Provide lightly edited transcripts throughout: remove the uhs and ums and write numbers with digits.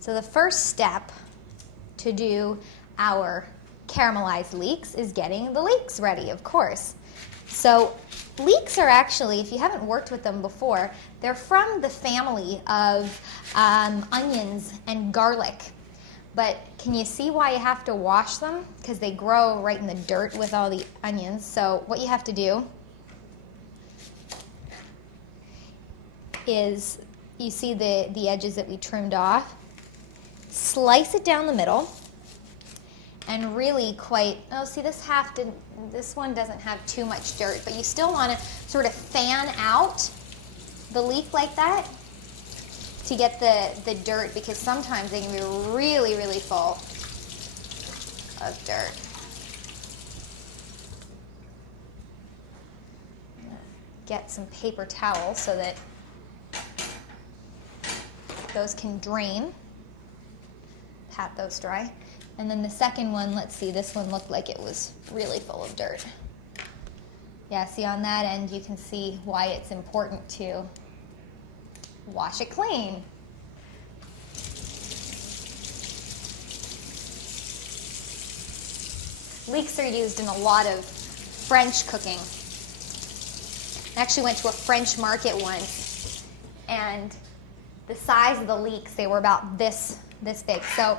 So the first step to do our caramelized leeks is getting the leeks ready, of course. So leeks are actually, if you haven't worked with them before, they're from the family of onions and garlic. But can you see why you have to wash them? Because they grow right in the dirt with all the onions. So what you have to do is, you see the edges that we trimmed off, slice it down the middle, and really quite, oh, see this one doesn't have too much dirt, but you still want to sort of fan out the leek like that to get the dirt, because sometimes they can be really, really full of dirt. Get some paper towels so that those can drain. Pat those dry. And then the second one, let's see, this one looked like it was really full of dirt. Yeah, see on that end you can see why it's important to wash it clean. Leeks are used in a lot of French cooking. I actually went to a French market once, and the size of the leeks, they were about this big. So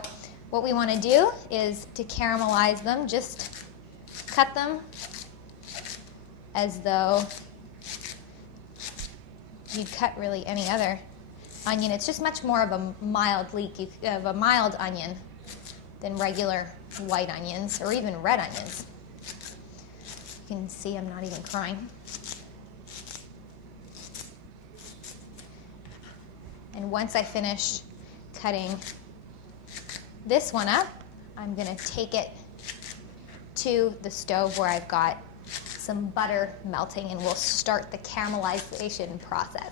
what we want to do is to caramelize them, just cut them as though you'd cut really any other onion. It's just much more of a mild leek, of a mild onion than regular white onions or even red onions. You can see I'm not even crying. And once I finish cutting this one up, I'm going to take it to the stove where I've got some butter melting, and we'll start the caramelization process.